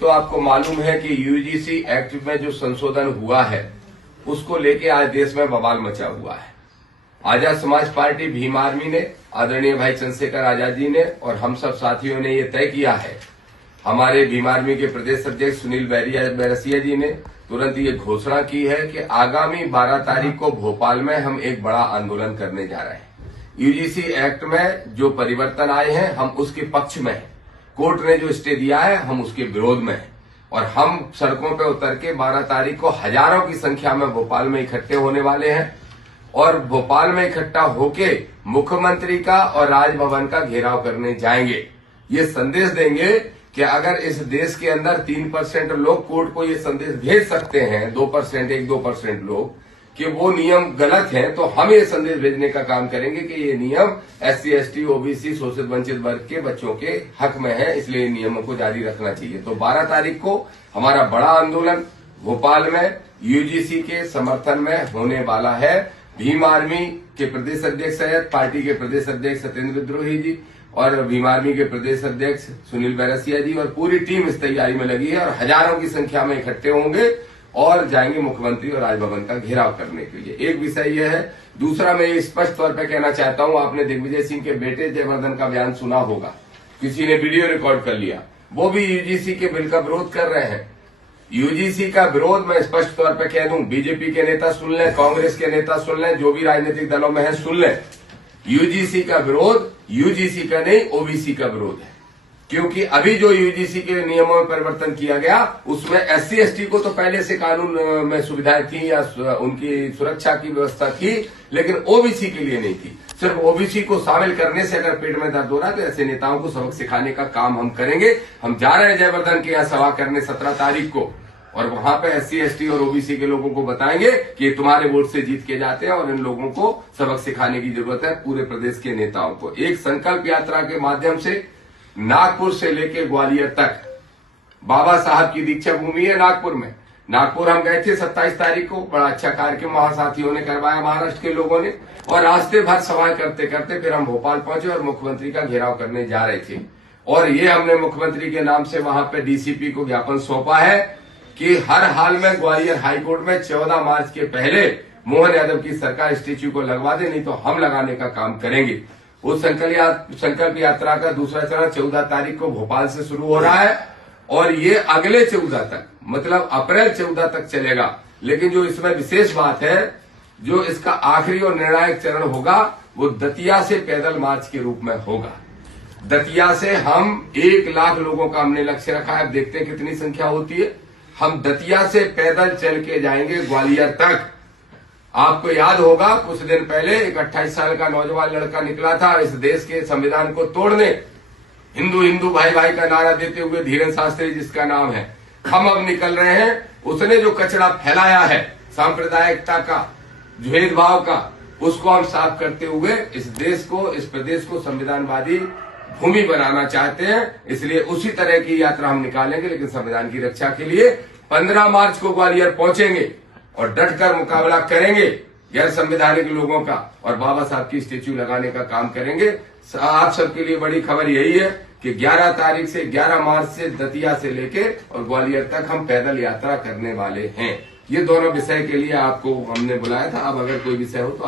तो आपको मालूम है कि यूजीसी एक्ट में जो संशोधन हुआ है उसको लेके आज देश में बवाल मचा हुआ है। आजाद समाज पार्टी भीम आर्मी ने, आदरणीय भाई चंद्रशेखर आजाद जी ने और हम सब साथियों ने ये तय किया है, हमारे भीम आर्मी के प्रदेश अध्यक्ष सुनील बैरसिया जी ने तुरंत ये घोषणा की है कि आगामी 12 तारीख को भोपाल में हम एक बड़ा आंदोलन करने जा रहे हैं। यूजीसी एक्ट में जो परिवर्तन आए हैं हम उसके पक्ष में हैं। कोर्ट ने जो स्टे दिया है हम उसके विरोध में हैं और हम सड़कों पर उतर के 12 तारीख को हजारों की संख्या में भोपाल में इकट्ठे होने वाले हैं और भोपाल में इकट्ठा होके मुख्यमंत्री का और राजभवन का घेराव करने जाएंगे। ये संदेश देंगे कि अगर इस देश के अंदर 3% लोग कोर्ट को ये संदेश भेज सकते हैं, 2%, 1-2% लोग, कि वो नियम गलत हैं, तो हम ये संदेश भेजने का काम करेंगे कि ये नियम SC, ST, OBC, शोषित वंचित वर्ग के बच्चों के हक में है, इसलिए इन नियमों को जारी रखना चाहिए। तो 12 तारीख को हमारा बड़ा आंदोलन भोपाल में यूजीसी के समर्थन में होने वाला है। भीम आर्मी के प्रदेश अध्यक्ष सैयद, पार्टी के प्रदेश अध्यक्ष सत्येंद्र विद्रोही जी और भीम आर्मी के प्रदेश अध्यक्ष सुनील बैरसिया जी और पूरी टीम इस तैयारी में लगी है और हजारों की संख्या में इकट्ठे होंगे और जाएंगे मुख्यमंत्री और राजभवन का घेराव करने के लिए। एक विषय यह है। दूसरा, मैं ये स्पष्ट तौर पर कहना चाहता हूं, आपने दिग्विजय सिंह के बेटे जयवर्धन का बयान सुना होगा, किसी ने वीडियो रिकॉर्ड कर लिया, वो भी यूजीसी के बिल का विरोध कर रहे हैं। यूजीसी का विरोध मैं स्पष्ट तौर पर कह दूं, बीजेपी के नेता सुन लें, कांग्रेस के नेता सुन लें, जो भी राजनीतिक दलों में है सुन लें, यूजीसी का विरोध यूजीसी का नहीं ओबीसी का विरोध है। क्योंकि अभी जो यूजीसी के नियमों में परिवर्तन किया गया उसमें SC, ST को तो पहले से कानून में सुविधाएं थी या उनकी सुरक्षा की व्यवस्था थी, लेकिन ओबीसी के लिए नहीं थी। सिर्फ ओबीसी को शामिल करने से अगर पेट में दर्द हो रहा है तो ऐसे नेताओं को सबक सिखाने का काम हम करेंगे। हम जा रहे हैं जयवर्धन के यहाँ सभा करने 17 तारीख को और वहां पे SC, ST और ओबीसी के लोगों को बताएंगे कि ये तुम्हारे वोट से जीत के जाते हैं और इन लोगों को सबक सिखाने की जरूरत है, पूरे प्रदेश के नेताओं को। एक संकल्प यात्रा के माध्यम से नागपुर से लेकर ग्वालियर तक, बाबा साहब की दीक्षा भूमि है नागपुर में। नागपुर हम गए थे 27 तारीख को, बड़ा अच्छा कार्यक्रम वहां साथियों ने करवाया, महाराष्ट्र के लोगों ने, और रास्ते भर सवाल करते करते फिर हम भोपाल पहुंचे और मुख्यमंत्री का घेराव करने जा रहे थे। और ये हमने मुख्यमंत्री के नाम से वहां पे डीसीपी को ज्ञापन सौंपा है कि हर हाल में ग्वालियर हाईकोर्ट में 14 मार्च के पहले मोहन यादव की सरकार स्टेच्यू को लगवा दे, नहीं तो हम लगाने का काम करेंगे। उस संकल्प यात्रा का दूसरा चरण 14 तारीख को भोपाल से शुरू हो रहा है और ये अगले 14 तक, मतलब अप्रैल 14 तक चलेगा। लेकिन जो इसमें विशेष बात है, जो इसका आखिरी और निर्णायक चरण होगा वो दतिया से पैदल मार्च के रूप में होगा। दतिया से हम 1 लाख लोगों का हमने लक्ष्य रखा है, अब देखते हैं कितनी संख्या होती है। हम दतिया से पैदल चल के जाएंगे ग्वालियर तक। आपको याद होगा कुछ दिन पहले एक 28 साल का नौजवान लड़का निकला था इस देश के संविधान को तोड़ने, हिंदू हिंदू भाई भाई का नारा देते हुए, धीरेन्द्र शास्त्री जिसका नाम है। हम अब निकल रहे हैं, उसने जो कचरा फैलाया है सांप्रदायिकता का, भेदभाव का, उसको हम साफ करते हुए इस देश को, इस प्रदेश को संविधानवादी भूमि बनाना चाहते हैं। इसलिए उसी तरह की यात्रा हम निकालेंगे, लेकिन संविधान की रक्षा के लिए 15 मार्च को ग्वालियर पहुंचेंगे और डटकर मुकाबला करेंगे गैर संवैधानिक लोगों का और बाबा साहब की स्टेच्यू लगाने का काम करेंगे। आप सबके लिए बड़ी खबर यही है कि 11 तारीख से 11 मार्च से दतिया से लेके और ग्वालियर तक हम पैदल यात्रा करने वाले हैं। ये दोनों विषय के लिए आपको हमने बुलाया था। अब अगर कोई विषय हो तो